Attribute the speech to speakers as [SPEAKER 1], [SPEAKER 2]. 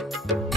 [SPEAKER 1] you